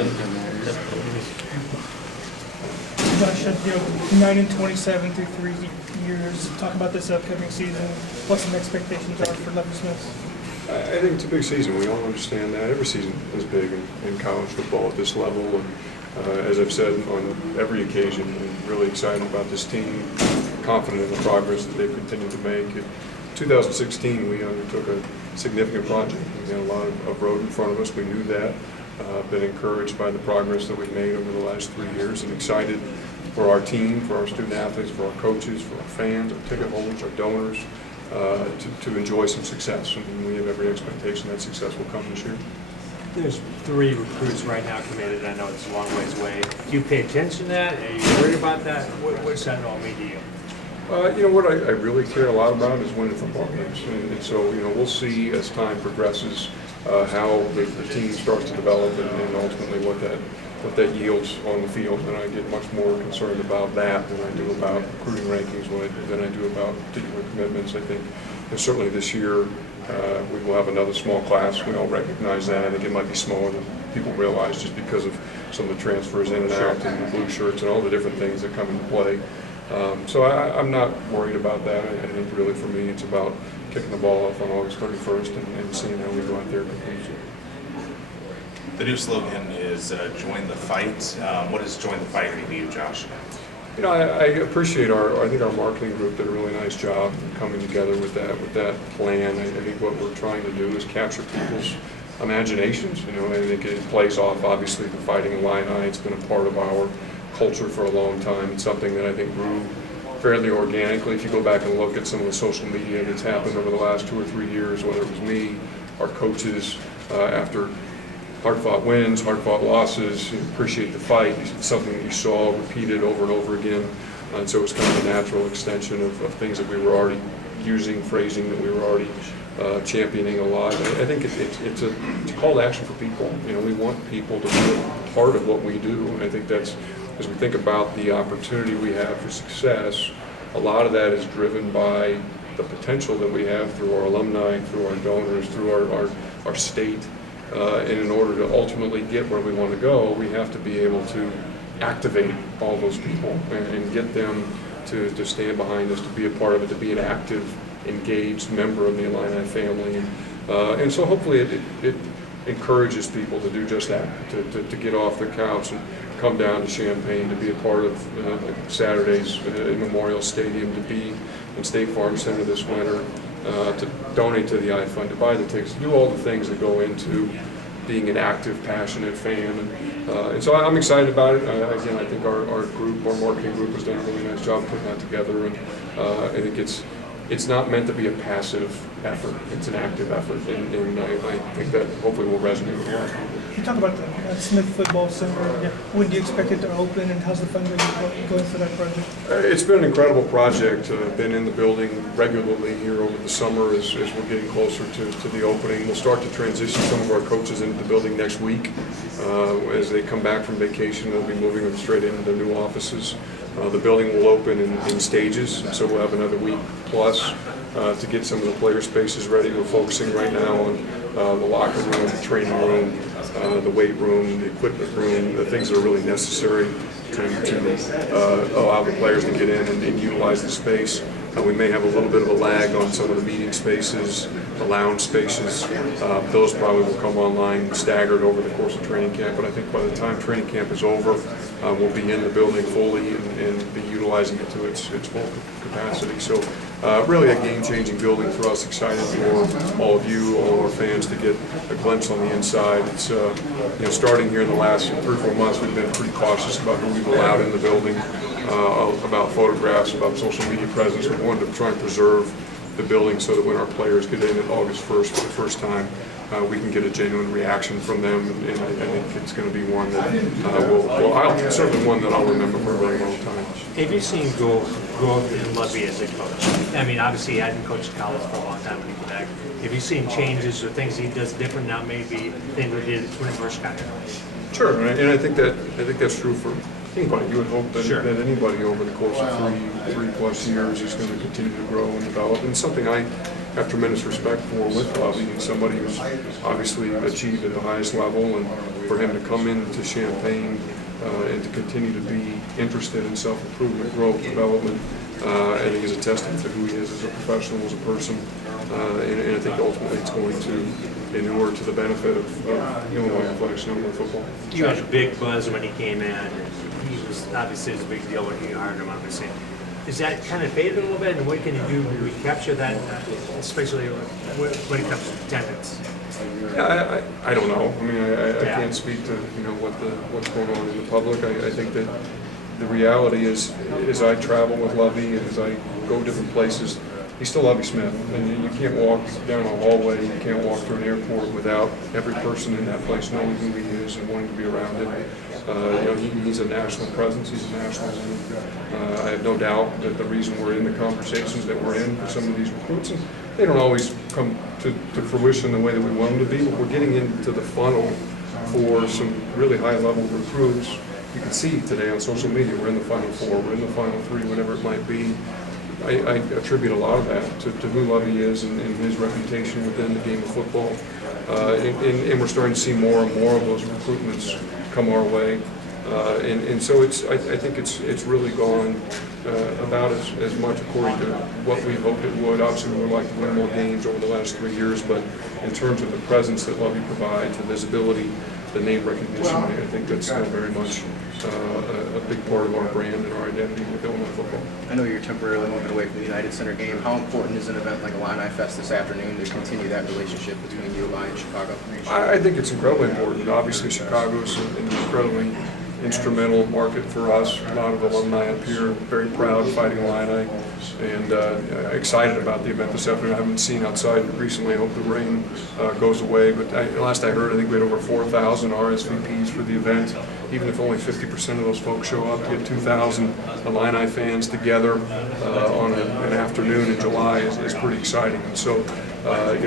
Josh, 9-27 through 3 years. Talk about this upcoming season. What some expectations are for Lovie Smith? I think it's a big season. We all understand that. Every season is big in college football at this level. And as I've said on every occasion, I'm really excited about this team, confident in the progress that they've continued to make. In 2016, we undertook a significant project. We had a lot of road in front of us. We knew that. Been encouraged by the progress that we've made over the last 3 years, and excited for our team, for our student athletes, for our coaches, for our fans, our ticket holders, our donors, to enjoy some success. And we have every expectation that success will come this year. There's 3 recruits right now committed. I know it's a long ways away. Do you pay attention to that? Are you worried about that? What's that all mean to you? What I really care a lot about is winning football games. And so, we'll see as time progresses how the team starts to develop and ultimately what that yields on the field. And I get much more concerned about that than I do about recruiting rankings, than I do about particular commitments. I think certainly this year we will have another small class. We all recognize that. I think it might be smaller than people realize just because of some of the transfers in and out and the blue shirts and all the different things that come into play. So I'm not worried about that. I think really for me it's about kicking the ball off on August 31st and seeing how we go out there and compete. The new slogan is "Join the Fight." What does "Join the Fight" mean to you, Josh? I appreciate I think our marketing group did a really nice job coming together with that plan. I think what we're trying to do is capture people's imaginations. I think it plays off obviously the Fighting Illini. It's been a part of our culture for a long time. It's something that I think grew fairly organically. If you go back and look at some of the social media that's happened over the last 2 or 3 years, whether it was me, our coaches, after hard-fought wins, hard-fought losses, you appreciate the fight. It's something that you saw repeated over and over again. And so it's kind of a natural extension of things that we were already using, phrasing that we were already championing a lot. I think it's a call to action for people. We want people to be a part of what we do. And I think that's, as we think about the opportunity we have for success, a lot of that is driven by the potential that we have through our alumni, through our donors, through our state. And in order to ultimately get where we want to go, we have to be able to activate all those people and get them to stand behind us, to be a part of it, to be an active, engaged member of the Illini family. And so hopefully it encourages people to do just that, to get off their couch and come down to Champaign, to be a part of Saturdays in Memorial Stadium, to be in State Farm Center this winter, to donate to the iFund, to buy the tickets, to do all the things that go into being an active, passionate fan. And so I'm excited about it. Again, I think our marketing group has done a really nice job putting that together. And I think it's not meant to be a passive effort. It's an active effort. And I think that hopefully will resonate with a lot of people. You talk about the Smith Football Center. When do you expect it to open, and how's the fundraising going for that project? It's been an incredible project. Been in the building regularly here over the summer as we're getting closer to the opening. We'll start to transition some of our coaches into the building next week. As they come back from vacation, they'll be moving them straight into the new offices. The building will open in stages, so we'll have another week plus to get some of the player spaces ready. We're focusing right now on the locker room, the training room, the weight room, the equipment room, the things that are really necessary to allow the players to get in and utilize the space. We may have a little bit of a lag on some of the meeting spaces, the lounge spaces. Those probably will come online staggered over the course of training camp, but I think by the time training camp is over, we'll be in the building fully and be utilizing it to its full capacity. So really a game-changing building for us. Excited for all of you, all of our fans to get a glimpse on the inside. It's starting here in the last 3 or 4 months, we've been pretty cautious about who we've allowed in the building, about photographs, about social media presence. We wanted to try and preserve the building so that when our players get in at August 1st for the first time, we can get a genuine reaction from them, and I think it's going to be one that certainly one that I'll remember for a very long time. Have you seen growth in Lovie as a coach? I mean, obviously he hadn't coached college for a long time when he came back. Have you seen changes or things he does different now maybe than he did when he first got here? Sure, and I think that's true for anybody. You would hope that, sure, that anybody over the course of three plus years is going to continue to grow and develop. And something I have tremendous respect for with Lovie, somebody who's obviously achieved at the highest level and for him to come into Champaign and to continue to be interested in self-improvement, growth, development, I think is a testament to who he is as a professional, as a person, and I think ultimately it's going to inure to the benefit of Illinois athletics and Illinois football. You had a big buzz when he came in. He was obviously it was a big deal when you hired him. Obviously, is that kind of faded a little bit? And what can you do to recapture that, especially when it comes to attendance? Yeah, I don't know. I mean, I can't speak to what's going on in the public. I think that the reality is, as I travel with Lovey and as I go different places, he's still Lovey Smith. And you can't walk down a hallway, you can't walk through an airport without every person in that place knowing who he is and wanting to be around it. He's a national presence, he's a national leader. I have no doubt that the reason we're in the conversations that we're in for some of these recruits, and they don't always come to fruition the way that we want them to be, but we're getting into the funnel for some really high-level recruits. You can see today on social media, we're in the Final Four, we're in the Final Three, whatever it might be. I attribute a lot of that to who Lovey is and his reputation within the game of football. And we're starting to see more and more of those recruitments come our way. And so I think it's really gone about as much according to what we hoped it would. Obviously, we would like to win more games over the last 3 years, but in terms of the presence that Lovey provides, the visibility, the name recognition, I think that's still very much a big part of our brand and our identity with Illinois football. I know you're temporarily moving away from the United Center game. How important is an event like Illini Fest this afternoon to continue that relationship between U of I and Chicago? I think it's incredibly important. Obviously, Chicago's an incredibly instrumental market for us. A lot of alumni up here, very proud of Fighting Illini, and excited about the event this afternoon. I haven't seen outside recently. I hope the rain goes away. But last I heard, I think we had over 4,000 RSVPs for the event. Even if only 50% of those folks show up, to get 2,000 Illini fans together on an afternoon in July is pretty exciting. And so,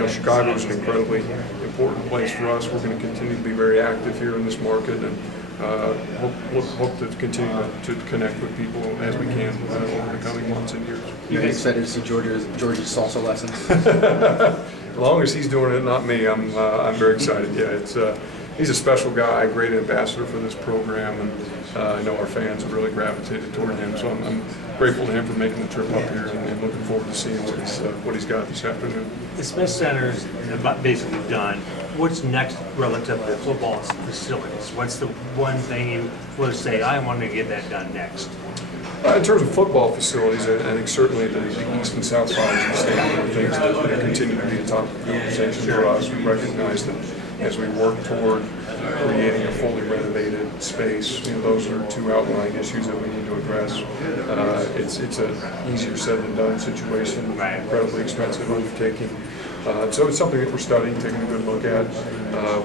Chicago is an incredibly important place for us. We're going to continue to be very active here in this market, and hope to continue to connect with people as we can over the coming months and years. You excited to see George's salsa lessons? As long as he's doing it, not me, I'm very excited. Yeah, he's a special guy, great ambassador for this program, and I know our fans have really gravitated toward him. So I'm grateful to him for making the trip up here, and looking forward to seeing what he's got this afternoon. The Smith Center's basically done. What's next relative to football facilities? What's the one thing you would say, I want to get that done next? In terms of football facilities, I think certainly the east and south sides of the stadium are things that continue to be a topic of conversation for us. We recognize that as we work toward creating a fully renovated space, those are two outlying issues that we need to address. It's an easier said than done situation, incredibly expensive undertaking. So it's something that we're studying, taking a good look at.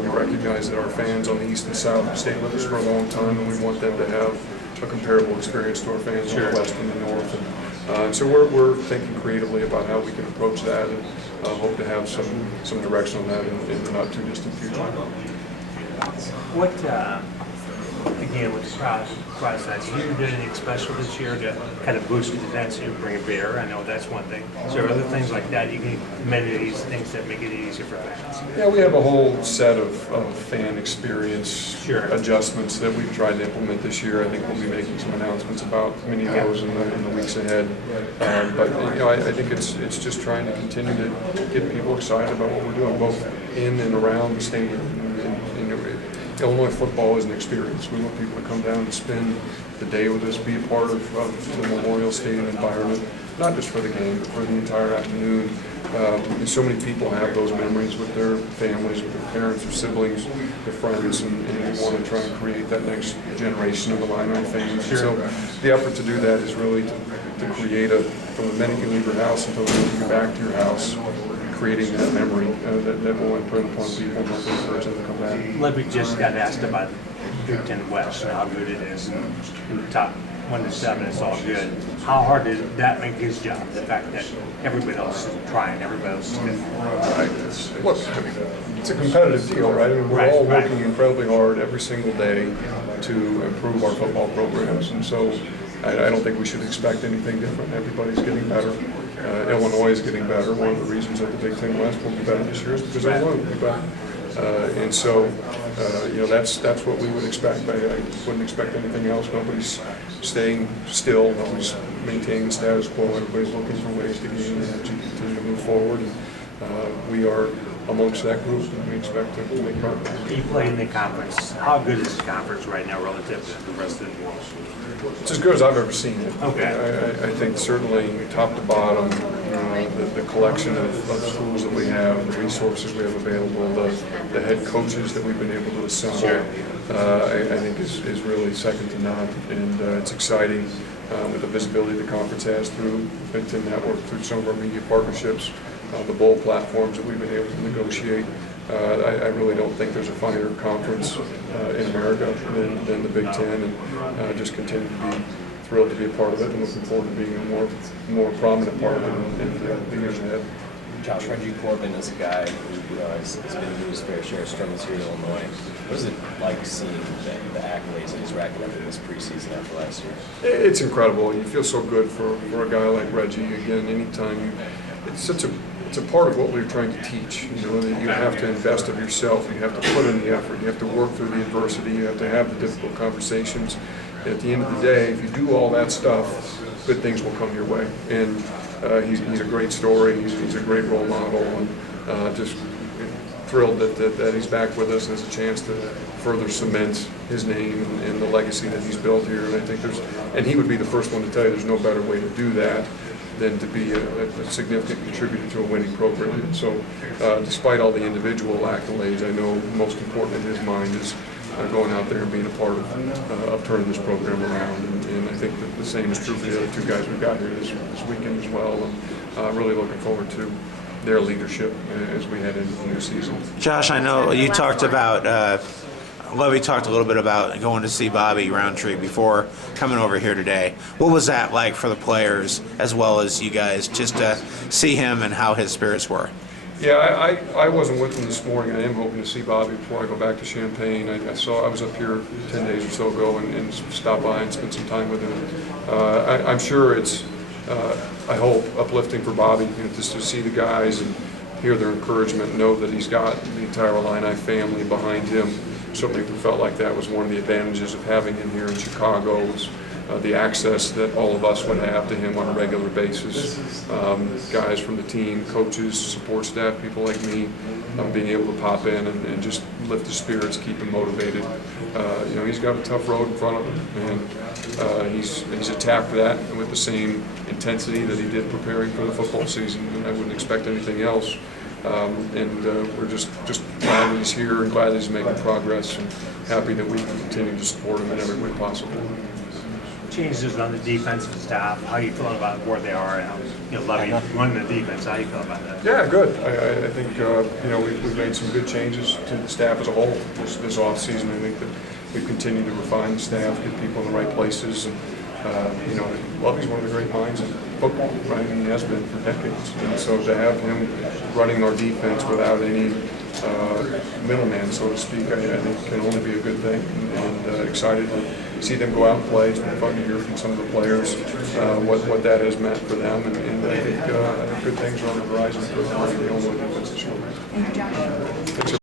We recognize that our fans on the east and south have stayed with us for a long time, and we want them to have a comparable experience to our fans on the west and the north. And so we're thinking creatively about how we can approach that, and hope to have some direction on that in the not too distant future. What, again, with the process, you did anything special this year to kind of boost the events you bring a beer? I know that's one thing. So are other things like that you can amenities, things that make it easier for fans? Yeah, we have a whole set of fan experience adjustments that we've tried to implement this year. I think we'll be making some announcements about many of those in the weeks ahead. But I think it's just trying to continue to get people excited about what we're doing, both in and around the stadium. Illinois football is an experience. We want people to come down and spend the day with us, be a part of the Memorial Stadium environment, not just for the game, but for the entire afternoon. So many people have those memories with their families, with their parents, their siblings, their friends, and we want to try and create that next generation of Illini fans. So the effort to do that is really to create from the minute you leave your house until the minute you get back to your house, creating that memory that will imprint upon people and hopefully encourage them to come back. Levy just got asked about Big Ten West and how good it is. In the top 1 to 7, it's all good. How hard did that make his job? The fact that everybody else is trying, everybody else is good. Look, it's a competitive deal, right? I mean, we're all working incredibly hard every single day to improve our football programs, and so I don't think we should expect anything different. Everybody's getting better. Illinois is getting better. One of the reasons that the Big Ten West will be better this year is because Illinois will be better. And so, that's what we would expect. I wouldn't expect anything else. Nobody's staying still. Nobody's maintaining the status quo. Everybody's looking for ways to gain and to continue to move forward. And we are amongst that group, and we expect to make progress. You played in the conference. How good is the conference right now relative to the rest of the world? It's as good as I've ever seen it. Okay. I think certainly top to bottom, the collection of schools that we have, the resources we have available, the head coaches that we've been able to assemble, Sure. I think is really second to none. And it's exciting with the visibility the conference has through Big Ten Network, through some of our media partnerships, the bowl platforms that we've been able to negotiate. I really don't think there's a finer conference in America than the Big Ten, and just continue to be thrilled to be a part of it and looking forward to being a more prominent part of it in the years ahead. Josh, Reggie Corbin is a guy who has been through his fair share of struggles here in Illinois. What is it like seeing the accolades that he's racking up in this preseason after last year? It's incredible. You feel so good for a guy like Reggie. Again, anytime it's a part of what we're trying to teach. That you have to invest of yourself. You have to put in the effort. You have to work through the adversity. You have to have the difficult conversations. And at the end of the day, if you do all that stuff, good things will come your way. And he's a great story. He's a great role model, and just thrilled that he's back with us and has a chance to further cement his name and the legacy that he's built here. And I think and he would be the first one to tell you there's no better way to do that than to be a significant contributor to a winning program. And so despite all the individual accolades, I know most important in his mind is going out there and being a part of turning this program around. And I think that the same is true for the other two guys we've got here this weekend as well. And really looking forward to their leadership as we head into the new season. Josh, I know you talked about, Lovey talked a little bit about going to see Bobby Roundtree before coming over here today. What was that like for the players as well as you guys, just to see him and how his spirits were? Yeah, I wasn't with him this morning. I am hoping to see Bobby before I go back to Champaign. I was up here 10 days or so ago and stopped by and spent some time with him. I'm sure it's, I hope, uplifting for Bobby, just to see the guys and hear their encouragement, know that he's got the entire Illini family behind him. Certainly we felt like that was one of the advantages of having him here in Chicago, was the access that all of us would have to him on a regular basis. Guys from the team, coaches, support staff, people like me, being able to pop in and just lift his spirits, keep him motivated. He's got a tough road in front of him, and he's attacked that with the same intensity that he did preparing for the football season, and I wouldn't expect anything else. We're just glad that he's here and glad that he's making progress, and happy that we can continue to support him in every way possible. Changes on the defensive staff. How are you feeling about where they are now? Lovey running the defense. How do you feel about that? Yeah, good. I think we've made some good changes to the staff as a whole this off season. I think that we've continued to refine the staff, get people in the right places, and Lovey's one of the great minds in football, right? And he has been for decades. And so to have him running our defense without any middleman, so to speak, I think can only be a good thing. And excited to see them go out and play. It's been fun to hear from some of the players what that has meant for them. And I think good things are on the horizon for the Illinois defense this year. Thank you, Josh. Thanks,